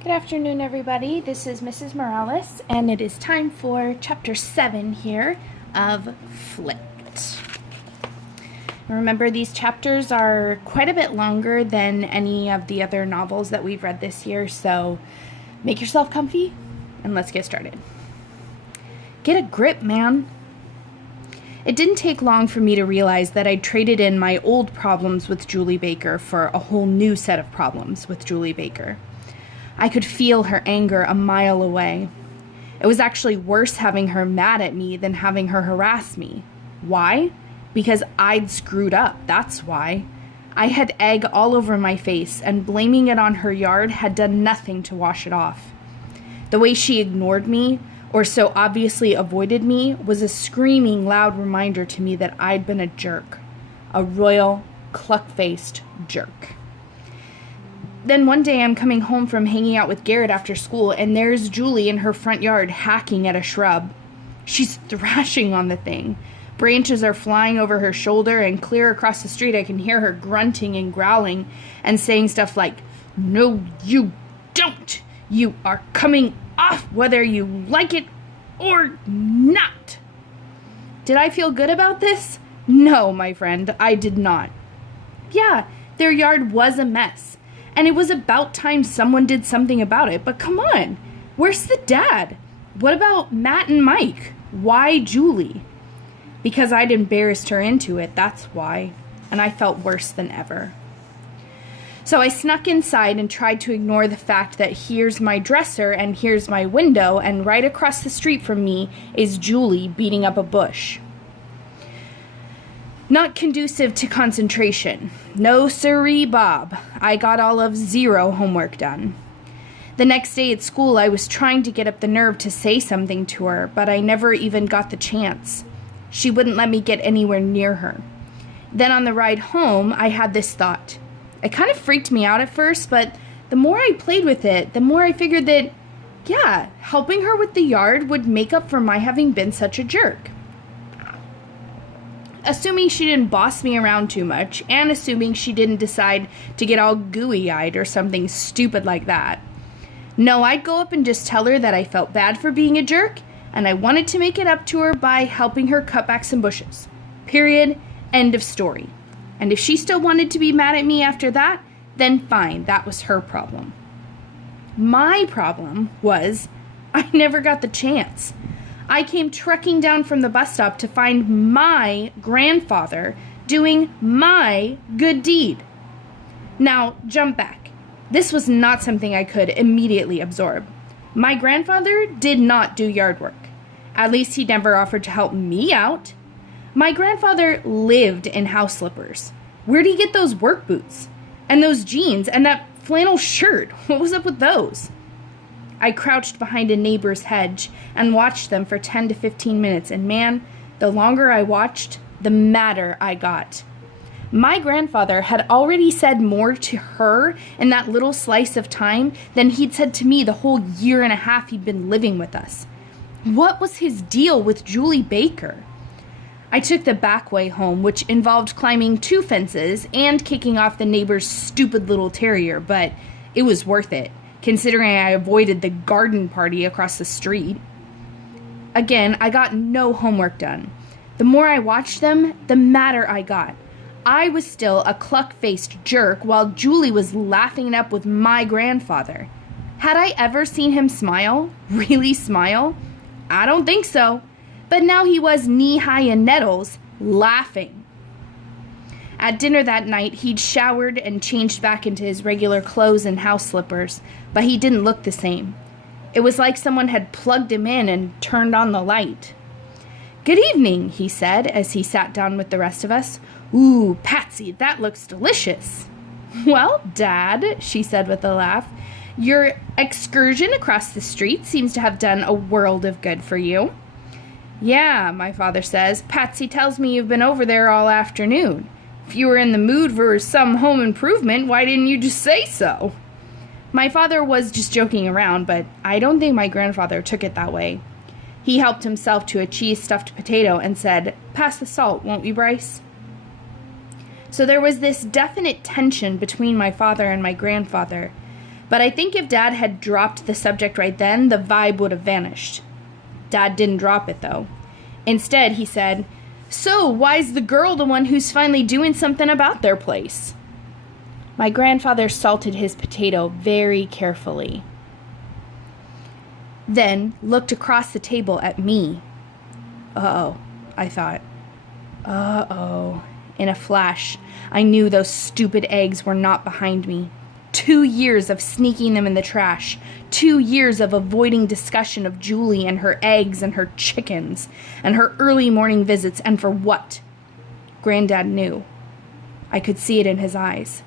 Good afternoon, everybody. This is Mrs. Morales, and it is time for Chapter 7 here of Flipped. Remember, these chapters are quite a bit longer than any of the other novels that we've read this year, so make yourself comfy, and let's get started. Get a grip, man. It didn't take long for me to realize that I'd traded in my old problems with Julie Baker for a whole new set of problems with Julie Baker. I could feel her anger a mile away. It was actually worse having her mad at me than having her harass me. Why? Because I'd screwed up, that's why. I had egg all over my face, and blaming it on her yard had done nothing to wash it off. The way she ignored me, or so obviously avoided me, was a screaming loud reminder to me that I'd been a jerk. A royal, cluck-faced jerk. Then one day I'm coming home from hanging out with Garrett after school, and there's Julie in her front yard hacking at a shrub. She's thrashing on the thing. Branches are flying over her shoulder, and clear across the street I can hear her grunting and growling and saying stuff like, "No, you don't! You are coming off whether you like it or not!" Did I feel good about this? No, my friend, I did not. Yeah, their yard was a mess. And it was about time someone did something about it. But come on, where's the dad? What about Matt and Mike? Why Julie? Because I'd embarrassed her into it, that's why. And I felt worse than ever. So I snuck inside and tried to ignore the fact that here's my dresser and here's my window, and right across the street from me is Julie beating up a bush. Not conducive to concentration. No siree, Bob. I got all of 0 homework done. The next day at school, I was trying to get up the nerve to say something to her, but I never even got the chance. She wouldn't let me get anywhere near her. Then on the ride home, I had this thought. It kind of freaked me out at first, but the more I played with it, the more I figured that, yeah, helping her with the yard would make up for my having been such a jerk. Assuming she didn't boss me around too much, and assuming she didn't decide to get all gooey-eyed or something stupid like that. No, I'd go up and just tell her that I felt bad for being a jerk, and I wanted to make it up to her by helping her cut back some bushes. Period. End of story. And if she still wanted to be mad at me after that, then fine, that was her problem. My problem was I never got the chance. I came trekking down from the bus stop to find my grandfather doing my good deed. Now, jump back. This was not something I could immediately absorb. My grandfather did not do yard work. At least he never offered to help me out. My grandfather lived in house slippers. Where'd he get those work boots? And those jeans and that flannel shirt? What was up with those? I crouched behind a neighbor's hedge and watched them for 10 to 15 minutes, and man, the longer I watched, the madder I got. My grandfather had already said more to her in that little slice of time than he'd said to me the whole year and a half he'd been living with us. What was his deal with Julie Baker? I took the back way home, which involved climbing 2 fences and kicking off the neighbor's stupid little terrier, but it was worth it, considering I avoided the garden party across the street. Again, I got no homework done. The more I watched them, the madder I got. I was still a cluck-faced jerk while Julie was laughing it up with my grandfather. Had I ever seen him smile? Really smile? I don't think so. But now he was knee-high in nettles, laughing. At dinner that night, he'd showered and changed back into his regular clothes and house slippers, but he didn't look the same. It was like someone had plugged him in and turned on the light. "Good evening," he said as he sat down with the rest of us. "Ooh, Patsy, that looks delicious." "Well, Dad," she said with a laugh, "your excursion across the street seems to have done a world of good for you." "Yeah," my father says, "Patsy tells me you've been over there all afternoon. If you were in the mood for some home improvement, why didn't you just say so?" My father was just joking around, but I don't think my grandfather took it that way. He helped himself to a cheese-stuffed potato and said, "Pass the salt, won't you, Bryce?" So there was this definite tension between my father and my grandfather, But I think if Dad had dropped the subject right then, the vibe would have vanished. Dad didn't drop it, though. Instead, he said, "So, why's the girl the one who's finally doing something about their place?" My grandfather salted his potato very carefully. Then looked across the table at me. Uh-oh, I thought. Uh-oh. In a flash, I knew those stupid eggs were not behind me. 2 years of sneaking them in the trash. 2 years of avoiding discussion of Julie and her eggs and her chickens and her early morning visits, and for what? Granddad knew. I could see it in his eyes.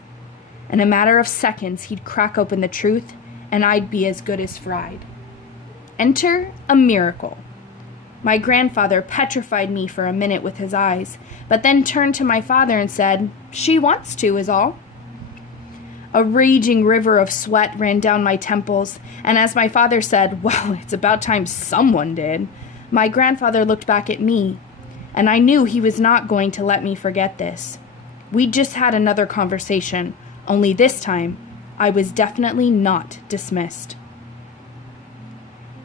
In a matter of seconds, he'd crack open the truth, and I'd be as good as fried. Enter a miracle. My grandfather petrified me for a minute with his eyes, but then turned to my father and said, "She wants to, is all." A raging river of sweat ran down my temples, and as my father said, "Well, it's about time someone did," my grandfather looked back at me, and I knew he was not going to let me forget this. We'd just had another conversation, only this time, I was definitely not dismissed.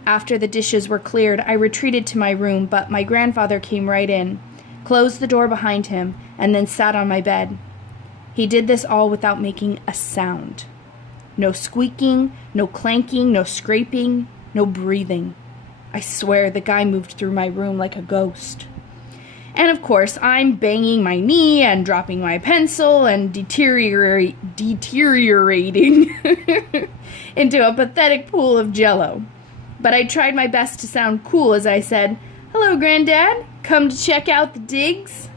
After the dishes were cleared, I retreated to my room, but my grandfather came right in, closed the door behind him, and then sat on my bed. He did this all without making a sound. No squeaking, no clanking, no scraping, no breathing. I swear the guy moved through my room like a ghost. And of course, I'm banging my knee and dropping my pencil and deteriorating into a pathetic pool of jello. But I tried my best to sound cool as I said, "Hello, Granddad. Come to check out the digs?"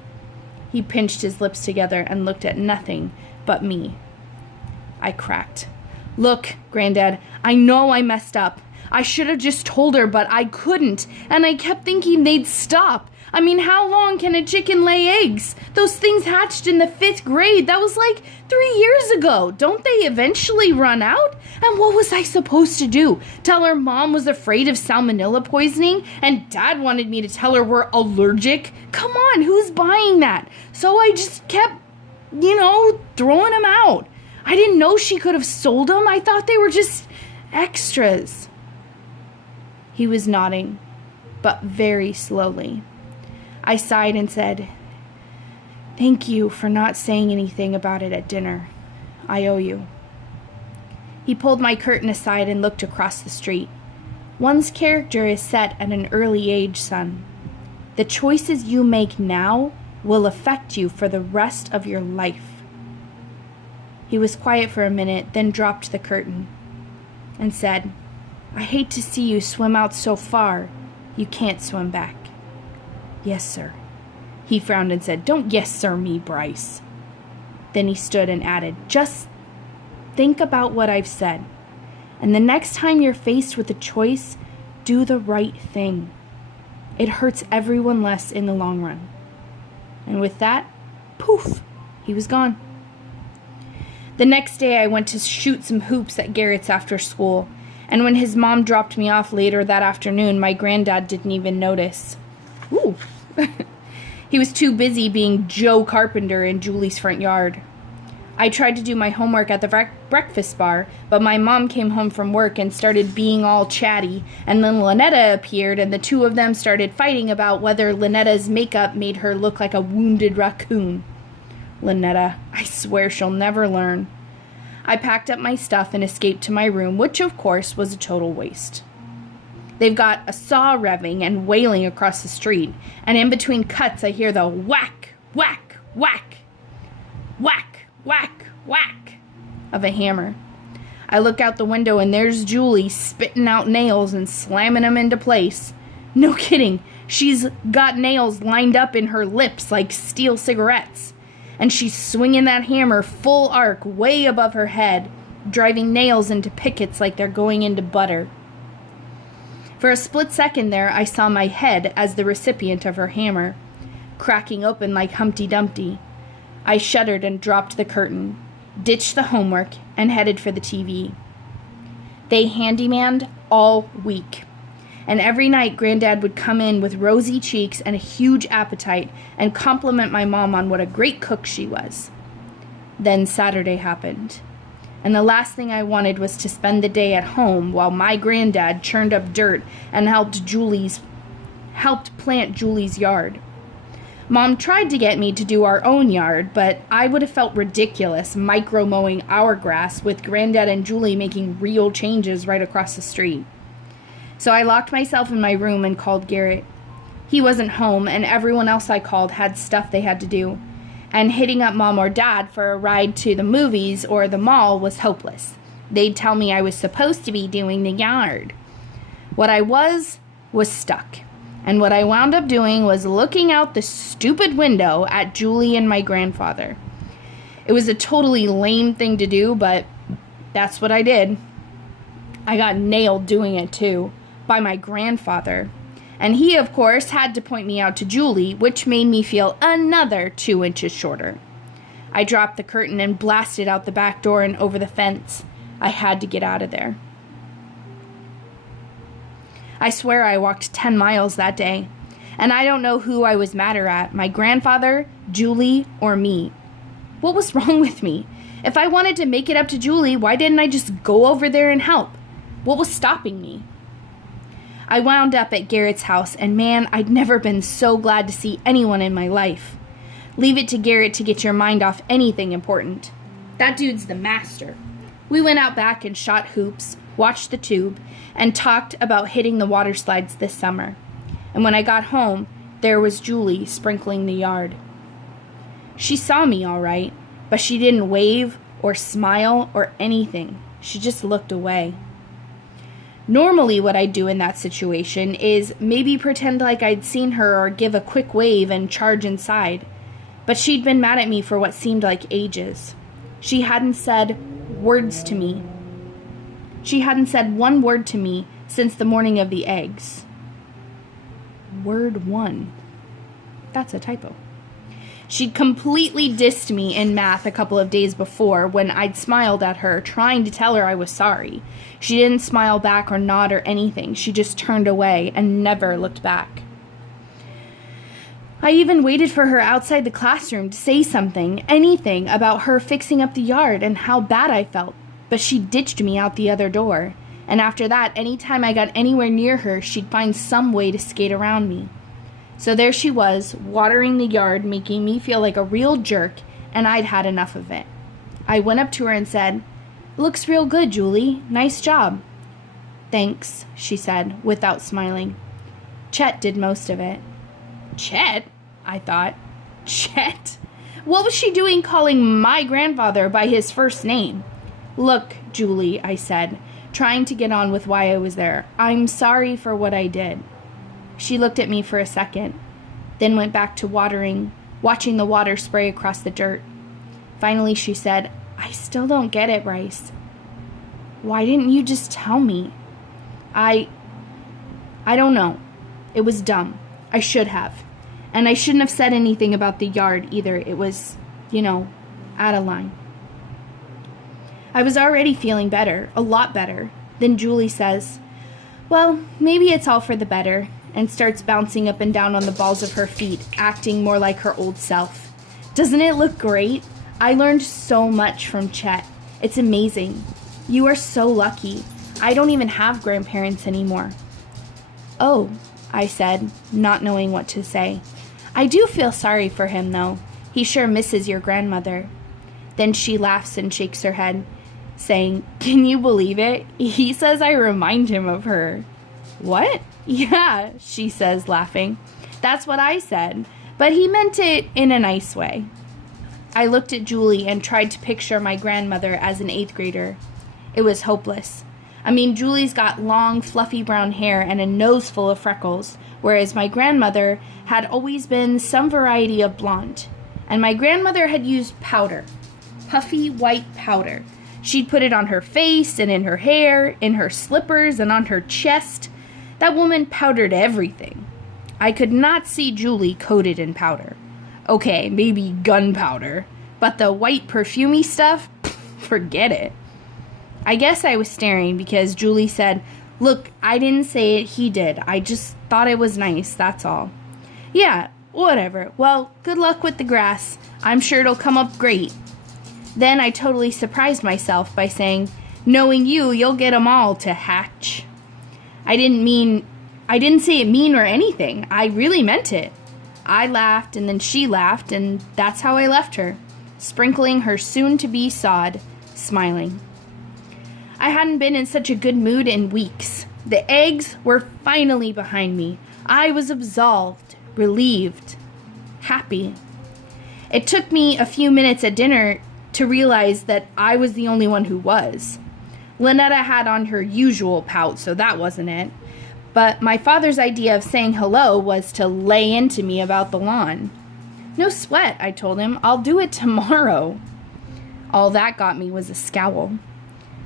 He pinched his lips together and looked at nothing but me. I cracked. "Look, Granddad, I know I messed up. I should have just told her, but I couldn't, and I kept thinking they'd stop. I mean, how long can a chicken lay eggs? Those things hatched in the 5th grade. That was like 3 years ago. Don't they eventually run out? And what was I supposed to do? Tell her Mom was afraid of salmonella poisoning and Dad wanted me to tell her we're allergic? Come on, who's buying that? So I just kept, throwing them out. I didn't know she could have sold them. I thought they were just extras." He was nodding, but very slowly. I sighed and said, "Thank you for not saying anything about it at dinner. I owe you." He pulled my curtain aside and looked across the street. "One's character is set at an early age, son. The choices you make now will affect you for the rest of your life." He was quiet for a minute, then dropped the curtain and said, "I hate to see you swim out so far you can't swim back." "Yes, sir." He frowned and said, "Don't yes, sir me, Bryce." Then he stood and added, "Just think about what I've said. And the next time you're faced with a choice, do the right thing. It hurts everyone less in the long run." And with that, poof, he was gone. The next day I went to shoot some hoops at Garrett's after school, and when his mom dropped me off later that afternoon, my granddad didn't even notice. Ooh. He was too busy being Joe Carpenter in Julie's front yard. I tried to do my homework at the breakfast bar, but my mom came home from work and started being all chatty, and then Lynetta appeared, and the two of them started fighting about whether Lynetta's makeup made her look like a wounded raccoon. Lynetta, I swear she'll never learn. I packed up my stuff and escaped to my room, which of course was a total waste. They've got a saw revving and wailing across the street, and in between cuts I hear the whack, whack, whack, whack, whack, whack of a hammer. I look out the window and there's Julie spitting out nails and slamming them into place. No kidding, she's got nails lined up in her lips like steel cigarettes, and she's swinging that hammer full arc way above her head, driving nails into pickets like they're going into butter. For a split second there, I saw my head as the recipient of her hammer, cracking open like Humpty Dumpty. I shuddered and dropped the curtain, ditched the homework, and headed for the TV. They handymanned all week, and every night Granddad would come in with rosy cheeks and a huge appetite and compliment my mom on what a great cook she was. Then Saturday happened. and the last thing I wanted was to spend the day at home while my granddad churned up dirt and helped plant Julie's yard. Mom tried to get me to do our own yard, but I would have felt ridiculous micro-mowing our grass with Granddad and Julie making real changes right across the street. So I locked myself in my room and called Garrett. He wasn't home, and everyone else I called had stuff they had to do, and hitting up Mom or Dad for a ride to the movies or the mall was hopeless. They'd tell me I was supposed to be doing the yard. What I was stuck. And what I wound up doing was looking out the stupid window at Julie and my grandfather. It was a totally lame thing to do, but that's what I did. I got nailed doing it too, by my grandfather. And he, of course, had to point me out to Julie, which made me feel another 2 inches shorter. I dropped the curtain and blasted out the back door and over the fence. I had to get out of there. I swear I walked 10 miles that day, and I don't know who I was madder at, my grandfather, Julie, or me. What was wrong with me? If I wanted to make it up to Julie, why didn't I just go over there and help? What was stopping me? I wound up at Garrett's house, and man, I'd never been so glad to see anyone in my life. Leave it to Garrett to get your mind off anything important. That dude's the master. We went out back and shot hoops, watched the tube, and talked about hitting the water slides this summer. And when I got home, there was Julie sprinkling the yard. She saw me all right, but she didn't wave or smile or anything. She just looked away. Normally what I'd do in that situation is maybe pretend like I'd seen her or give a quick wave and charge inside. But she'd been mad at me for what seemed like ages. She hadn't said words to me. She hadn't said one word to me since the morning of the eggs. Word 1. That's a typo. She'd completely dissed me in math a couple of days before when I'd smiled at her, trying to tell her I was sorry. She didn't smile back or nod or anything. She just turned away and never looked back. I even waited for her outside the classroom to say something, anything about her fixing up the yard and how bad I felt. But she ditched me out the other door. And after that, anytime I got anywhere near her, she'd find some way to skate around me. So there she was, watering the yard, making me feel like a real jerk, and I'd had enough of it. I went up to her and said, "Looks real good, Julie. Nice job." "Thanks," she said, without smiling. Chet did most of it. Chet? I thought. Chet? What was she doing calling my grandfather by his first name? "Look, Julie," I said, trying to get on with why I was there. "I'm sorry for what I did." She looked at me for a second, then went back to watching the water spray across the dirt. Finally, she said, "I still don't get it, Bryce. Why didn't you just tell me?" I don't know. It was dumb. I should have. And I shouldn't have said anything about the yard either. It was, out of line. I was already feeling better, a lot better. Then Julie says, "Well, maybe it's all for the better," and starts bouncing up and down on the balls of her feet, acting more like her old self. Doesn't it look great? I learned so much from Chet. It's amazing. You are so lucky. I don't even have grandparents anymore. "Oh," I said, not knowing what to say. "I do feel sorry for him, though. He sure misses your grandmother." Then she laughs and shakes her head, saying, "Can you believe it? He says I remind him of her." "What?" "Yeah," she says, laughing. "That's what I said, but he meant it in a nice way." I looked at Julie and tried to picture my grandmother as an 8th grader. It was hopeless. I mean, Julie's got long, fluffy brown hair and a nose full of freckles, whereas my grandmother had always been some variety of blonde. And my grandmother had used powder, puffy white powder. She'd put it on her face and in her hair, in her slippers and on her chest. That woman powdered everything. I could not see Julie coated in powder. Okay, maybe gunpowder, but the white perfumey stuff? Forget it. I guess I was staring because Julie said, "Look, I didn't say it, he did. I just thought it was nice, that's all." "Yeah, whatever. Well, good luck with the grass. I'm sure it'll come up great." Then I totally surprised myself by saying, "Knowing you, you'll get 'em all to hatch." I didn't say it mean or anything. I really meant it. I laughed, and then she laughed, and that's how I left her, sprinkling her soon-to-be sod, smiling. I hadn't been in such a good mood in weeks. The eggs were finally behind me. I was absolved, relieved, happy. It took me a few minutes at dinner to realize that I was the only one who was. Lynetta had on her usual pout, so that wasn't it. But my father's idea of saying hello was to lay into me about the lawn. "No sweat," I told him. "I'll do it tomorrow." All that got me was a scowl.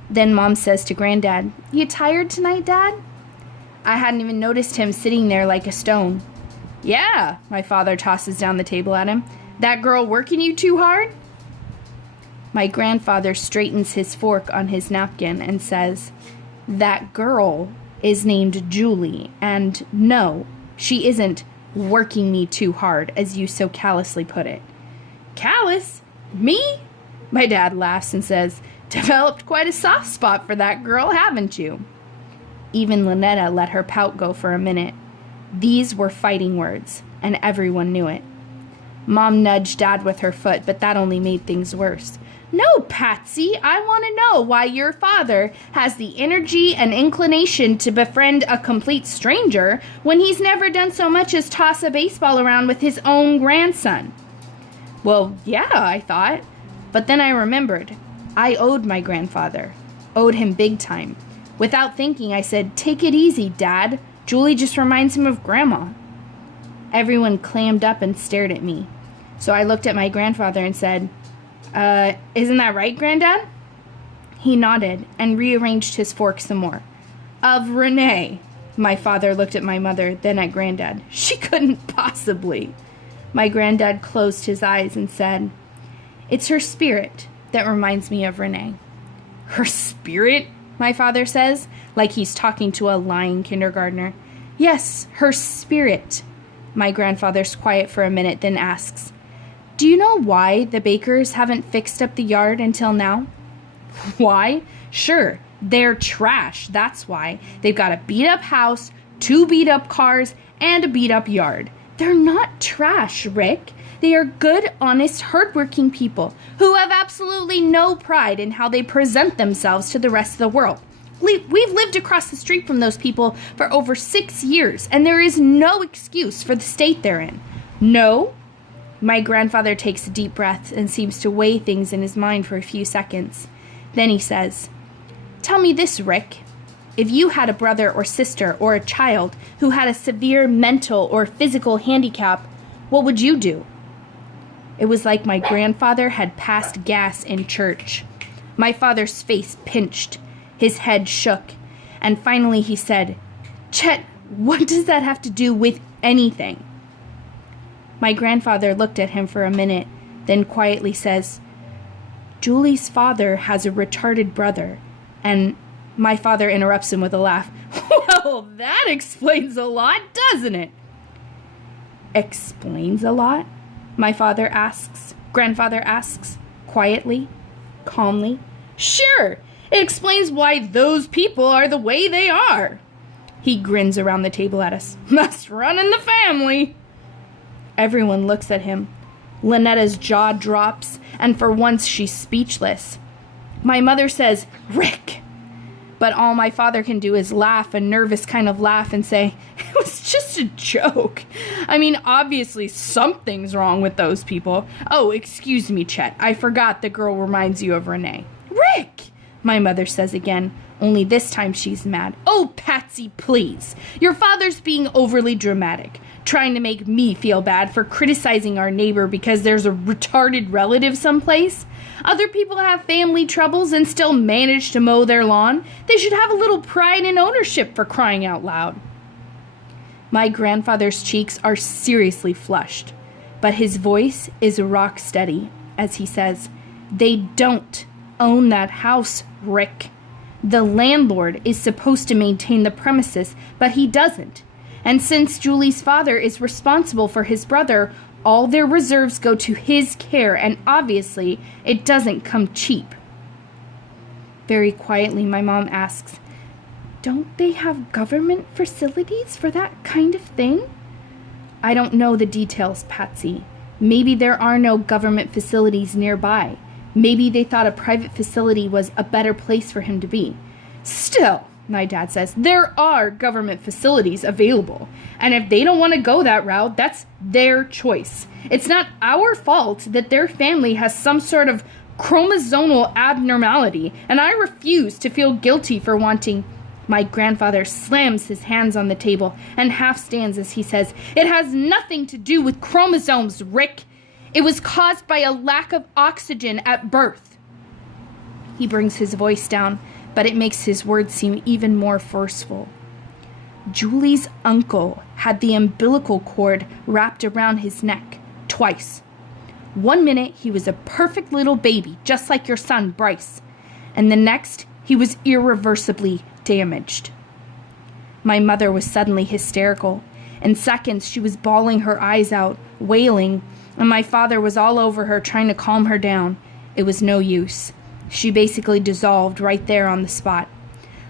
Then Mom says to Granddad, "You tired tonight, Dad?" I hadn't even noticed him sitting there like a stone. "Yeah," my father tosses down the table at him. "That girl working you too hard?" My grandfather straightens his fork on his napkin and says, "That girl is named Julie, and no, she isn't working me too hard, as you so callously put it." "Callous? Me?" My dad laughs and says, "Developed quite a soft spot for that girl, haven't you?" Even Lynetta let her pout go for a minute. These were fighting words, and everyone knew it. Mom nudged Dad with her foot, but that only made things worse. "No, Patsy, I want to know why your father has the energy and inclination to befriend a complete stranger when he's never done so much as toss a baseball around with his own grandson." Well, yeah, I thought. But then I remembered. I owed my grandfather. Owed him big time. Without thinking, I said, "Take it easy, Dad. Julie just reminds him of Grandma." Everyone clammed up and stared at me. So I looked at my grandfather and said, "Isn't that right, Granddad?" He nodded and rearranged his fork some more. "Of Renee." My father looked at my mother, then at Granddad. "She couldn't possibly." My granddad closed his eyes and said, "It's her spirit that reminds me of Renee." "Her spirit?" my father says, like he's talking to a lying kindergartner. "Yes, her spirit." My grandfather's quiet for a minute, then asks, "Do you know why the Bakers haven't fixed up the yard until now?" "Why? Sure, they're trash, that's why. They've got a beat-up house, 2 beat-up cars, and a beat-up yard." "They're not trash, Rick. They are good, honest, hardworking people who have absolutely no pride in how they present themselves to the rest of the world. We've lived across the street from those people for over 6 years, and there is no excuse for the state they're in." "No?" My grandfather takes a deep breath and seems to weigh things in his mind for a few seconds. Then he says, "Tell me this, Rick. If you had a brother or sister or a child who had a severe mental or physical handicap, what would you do?" It was like my grandfather had passed gas in church. My father's face pinched. His head shook. And finally he said, "Chet, what does that have to do with anything?" My grandfather looked at him for a minute, then quietly says, "Julie's father has a retarded brother." And my father interrupts him with a laugh. "Well, that explains a lot, doesn't it?" "Explains a lot?" my grandfather asks, quietly, calmly. "Sure, it explains why those people are the way they are." He grins around the table at us. "Must run in the family." Everyone looks at him. Lynetta's jaw drops, and for once she's speechless. My mother says, "Rick." But all my father can do is laugh, a nervous kind of laugh, and say, "It was just a joke. I mean, obviously something's wrong with those people. Oh, excuse me, Chet. I forgot the girl reminds you of Renee." "Rick!" my mother says again, only this time she's mad. "Oh, Patsy, please. Your father's being overly dramatic, trying to make me feel bad for criticizing our neighbor because there's a retarded relative someplace. Other people have family troubles and still manage to mow their lawn. They should have a little pride and ownership, for crying out loud." My grandfather's cheeks are seriously flushed, but his voice is rock steady as he says, "They don't own that house, Rick. The landlord is supposed to maintain the premises, but he doesn't. And since Julie's father is responsible for his brother, All their reserves go to his care, and obviously it doesn't come cheap. Very quietly, my mom asks, "Don't they have government facilities for that kind of thing?" "I don't know the details, Patsy. Maybe there are no government facilities nearby. Maybe they thought a private facility was a better place for him to be." "Still," my dad says, "there are government facilities available. And if they don't want to go that route, that's their choice. It's not our fault that their family has some sort of chromosomal abnormality, and I refuse to feel guilty for wanting." My grandfather slams his hands on the table and half stands as he says, "It has nothing to do with chromosomes, Rick. It was caused by a lack of oxygen at birth." He brings his voice down, but it makes his words seem even more forceful. "Julie's uncle had the umbilical cord wrapped around his neck twice. 1 minute he was a perfect little baby, just like your son, Bryce, and the next he was irreversibly damaged." My mother was suddenly hysterical. In seconds, she was bawling her eyes out, wailing, and my father was all over her trying to calm her down. It was no use. She basically dissolved right there on the spot.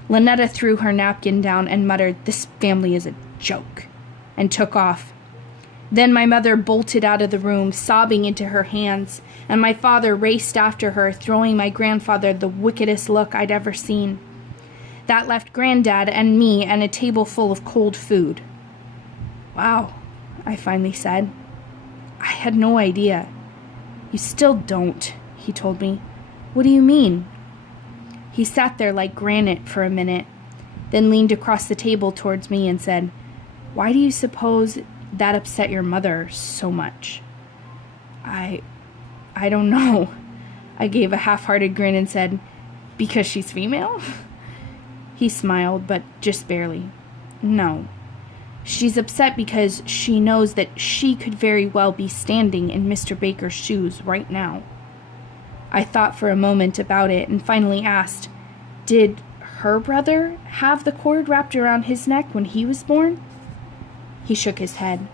Lynetta threw her napkin down and muttered, "This family is a joke," and took off. Then my mother bolted out of the room, sobbing into her hands, and my father raced after her, throwing my grandfather the wickedest look I'd ever seen. That left Granddad and me and a table full of cold food. "Wow," I finally said. "I had no idea." "You still don't," he told me. "What do you mean?" He sat there like granite for a minute, then leaned across the table towards me and said, "Why do you suppose that upset your mother so much?" I don't know." I gave a half-hearted grin and said, "Because she's female?" He smiled, but just barely. "No. She's upset because she knows that she could very well be standing in Mr. Baker's shoes right now." I thought for a moment about it and finally asked, "Did her brother have the cord wrapped around his neck when he was born?" He shook his head.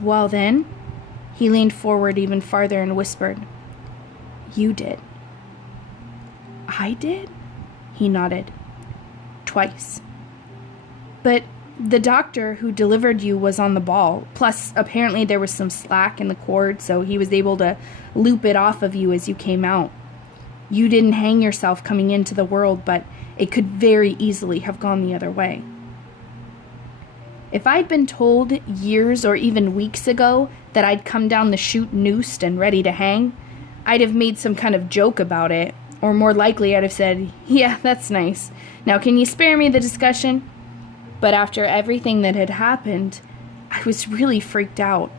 "Well then," he leaned forward even farther and whispered, "You did." "I did?" He nodded. "Twice. But the doctor who delivered you was on the ball. Plus, apparently there was some slack in the cord, so he was able to loop it off of you as you came out. You didn't hang yourself coming into the world, but it could very easily have gone the other way." If I'd been told years or even weeks ago that I'd come down the chute noosed and ready to hang, I'd have made some kind of joke about it, or more likely I'd have said, "Yeah, that's nice. Now can you spare me the discussion?" But after everything that had happened, I was really freaked out.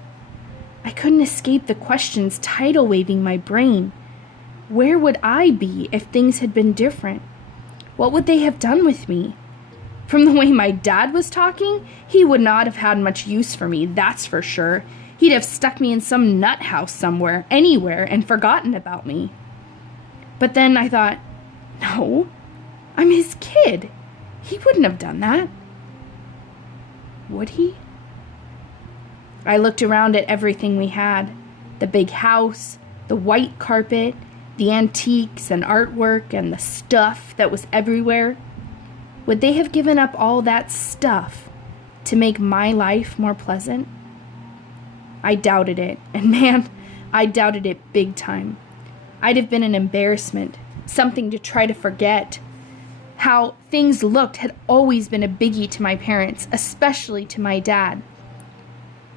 I couldn't escape the questions tidal waving my brain. Where would I be if things had been different? What would they have done with me? From the way my dad was talking, he would not have had much use for me, that's for sure. He'd have stuck me in some nut house somewhere, anywhere, and forgotten about me. But then I thought, no, I'm his kid. He wouldn't have done that. Would he? I looked around at everything we had. The big house, the white carpet, the antiques and artwork, and the stuff that was everywhere. Would they have given up all that stuff to make my life more pleasant? I doubted it, and man, I doubted it big time. I'd have been an embarrassment, something to try to forget. How things looked had always been a biggie to my parents, especially to my dad.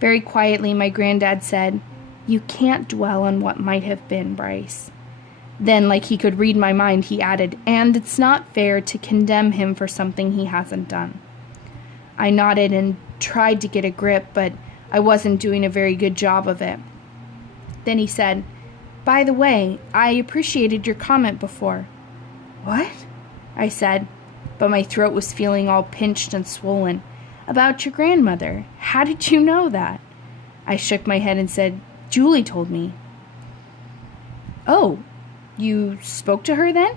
Very quietly, my granddad said, "You can't dwell on what might have been, Bryce." Then, like he could read my mind, he added, "And it's not fair to condemn him for something he hasn't done." I nodded and tried to get a grip, but I wasn't doing a very good job of it. Then he said, "By the way, I appreciated your comment before." "What?" I said, but my throat was feeling all pinched and swollen. "About your grandmother. How did you know that?" I shook my head and said, "Julie told me." "Oh, you spoke to her then?"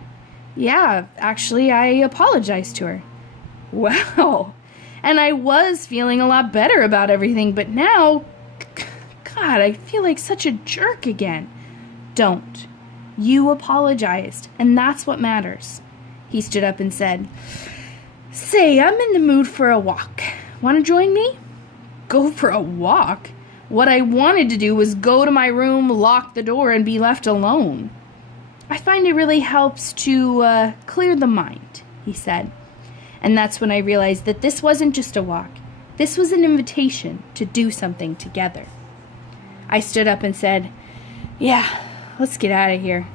"Yeah, actually, I apologized to her." "Well," and I was feeling a lot better about everything, but now, God, I feel like such a jerk again. Don't. You apologized, and that's what matters. He stood up and said, Say, I'm in the mood for a walk. Want to join me? Go for a walk? What I wanted to do was go to my room, lock the door, and be left alone. I find it really helps to clear the mind, he said. And that's when I realized that this wasn't just a walk. This was an invitation to do something together. I stood up and said, Yeah, let's get out of here.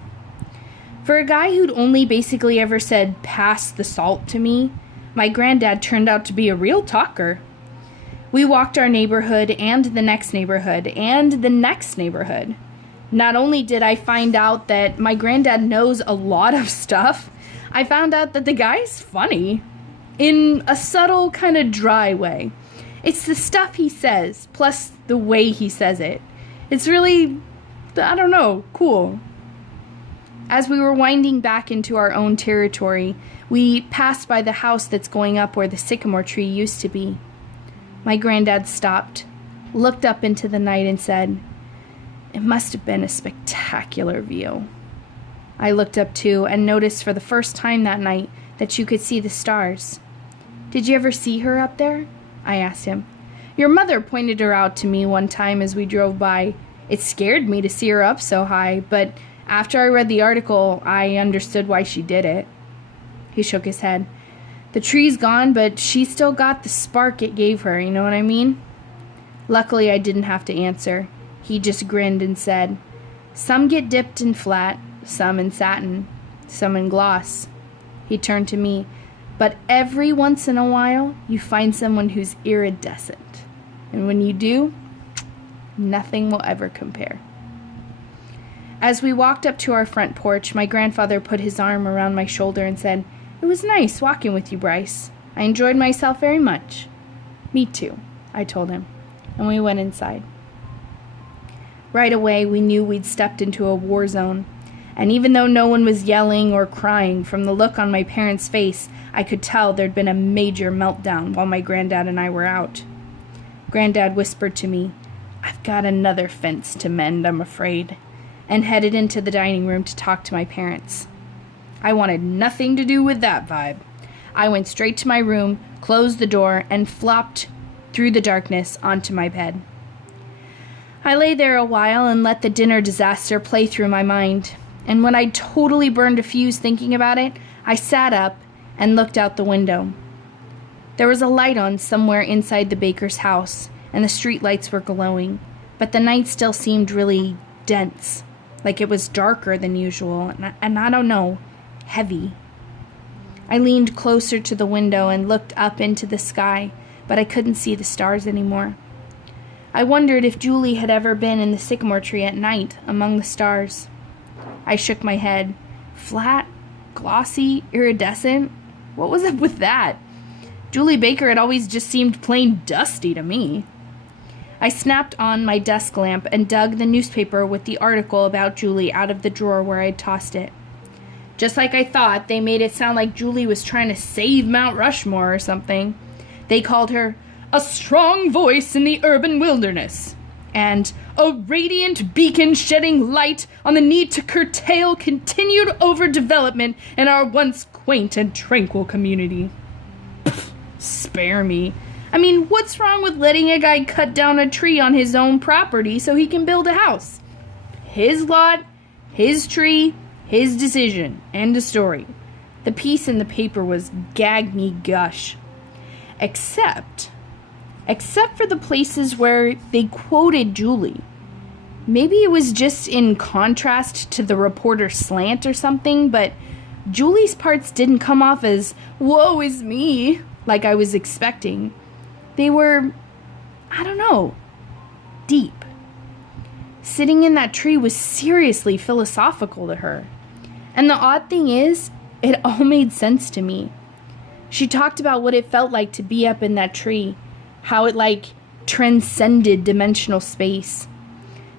For a guy who'd only basically ever said, pass the salt to me, my granddad turned out to be a real talker. We walked our neighborhood and the next neighborhood and the next neighborhood. Not only did I find out that my granddad knows a lot of stuff, I found out that the guy's funny. In a subtle, kind of dry way. It's the stuff he says, plus the way he says it. It's really, I don't know, cool. As we were winding back into our own territory, we passed by the house that's going up where the sycamore tree used to be. My granddad stopped, looked up into the night and said, It must have been a spectacular view. I looked up too and noticed for the first time that night that you could see the stars. Did you ever see her up there? I asked him. Your mother pointed her out to me one time as we drove by. It scared me to see her up so high, but after I read the article, I understood why she did it. He shook his head. The tree's gone, but she still got the spark it gave her, you know what I mean? Luckily, I didn't have to answer. He just grinned and said, Some get dipped in flat, some in satin, some in gloss. He turned to me. But every once in a while, you find someone who's iridescent. And when you do, nothing will ever compare. As we walked up to our front porch, my grandfather put his arm around my shoulder and said, It was nice walking with you, Bryce. I enjoyed myself very much. Me too, I told him, and we went inside. Right away, we knew we'd stepped into a war zone. And even though no one was yelling or crying, from the look on my parents' face, I could tell there'd been a major meltdown while my granddad and I were out. Granddad whispered to me, I've got another fence to mend, I'm afraid, and headed into the dining room to talk to my parents. I wanted nothing to do with that vibe. I went straight to my room, closed the door, and flopped through the darkness onto my bed. I lay there a while and let the dinner disaster play through my mind. And when I totally burned a fuse thinking about it, I sat up and looked out the window. There was a light on somewhere inside the baker's house, and the street lights were glowing, but the night still seemed really dense, like it was darker than usual, and I don't know, heavy. I leaned closer to the window and looked up into the sky, but I couldn't see the stars anymore. I wondered if Julie had ever been in the sycamore tree at night among the stars. I shook my head. Flat, glossy, iridescent? What was up with that? Julie Baker had always just seemed plain dusty to me. I snapped on my desk lamp and dug the newspaper with the article about Julie out of the drawer where I'd tossed it. Just like I thought, they made it sound like Julie was trying to save Mount Rushmore or something. They called her a strong voice in the urban wilderness, and a radiant beacon shedding light on the need to curtail continued overdevelopment in our once quaint and tranquil community. Pfft, spare me. I mean, what's wrong with letting a guy cut down a tree on his own property so he can build a house? His lot, his tree, his decision. End of story. The piece in the paper was gag me gush. Except for the places where they quoted Julie. Maybe it was just in contrast to the reporter's slant or something, but Julie's parts didn't come off as, woe is me, like I was expecting. They were, I don't know, deep. Sitting in that tree was seriously philosophical to her. And the odd thing is, it all made sense to me. She talked about what it felt like to be up in that tree, how it transcended dimensional space.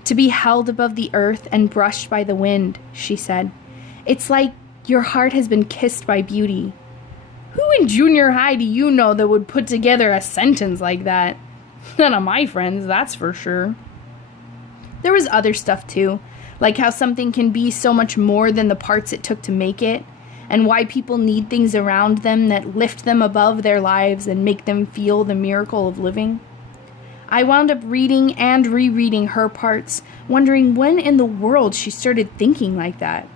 To be held above the earth and brushed by the wind, she said. It's like your heart has been kissed by beauty. Who in junior high do you know that would put together a sentence like that? None of my friends, that's for sure. There was other stuff too, like how something can be so much more than the parts it took to make it, and why people need things around them that lift them above their lives and make them feel the miracle of living. I wound up reading and rereading her parts, wondering when in the world she started thinking like that.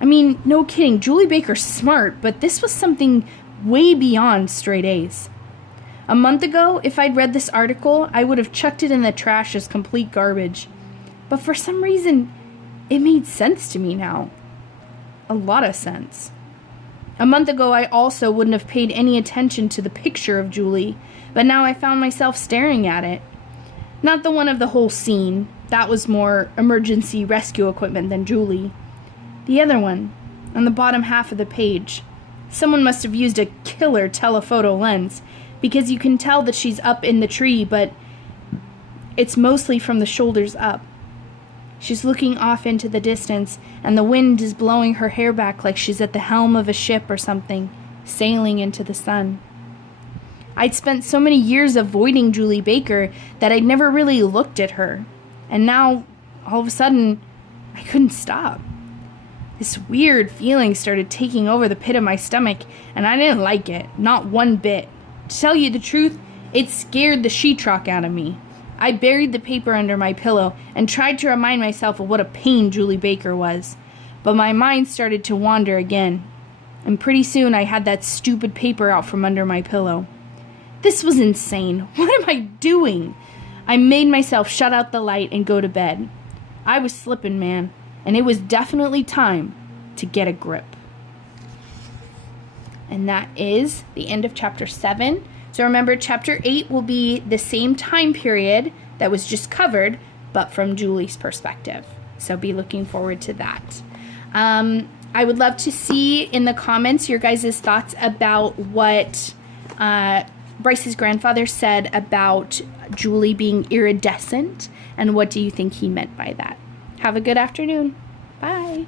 I mean, no kidding, Julie Baker's smart, but this was something way beyond straight A's. A month ago, if I'd read this article, I would have chucked it in the trash as complete garbage. But for some reason, it made sense to me now. A lot of sense. A month ago, I also wouldn't have paid any attention to the picture of Julie, but now I found myself staring at it. Not the one of the whole scene. That was more emergency rescue equipment than Julie. The other one, on the bottom half of the page. Someone must have used a killer telephoto lens, because you can tell that she's up in the tree, but it's mostly from the shoulders up. She's looking off into the distance, and the wind is blowing her hair back like she's at the helm of a ship or something, sailing into the sun. I'd spent so many years avoiding Julie Baker that I'd never really looked at her, and now, all of a sudden, I couldn't stop. This weird feeling started taking over the pit of my stomach, and I didn't like it, not one bit. To tell you the truth, it scared the sheetrock out of me. I buried the paper under my pillow and tried to remind myself of what a pain Julie Baker was. But my mind started to wander again, and pretty soon I had that stupid paper out from under my pillow. This was insane. What am I doing? I made myself shut out the light and go to bed. I was slipping, man, and it was definitely time to get a grip. And that is the end of chapter 7. So remember, chapter 8 will be the same time period that was just covered, but from Julie's perspective. So be looking forward to that. I would love to see in the comments your guys' thoughts about what Bryce's grandfather said about Julie being iridescent, and what do you think he meant by that? Have a good afternoon. Bye.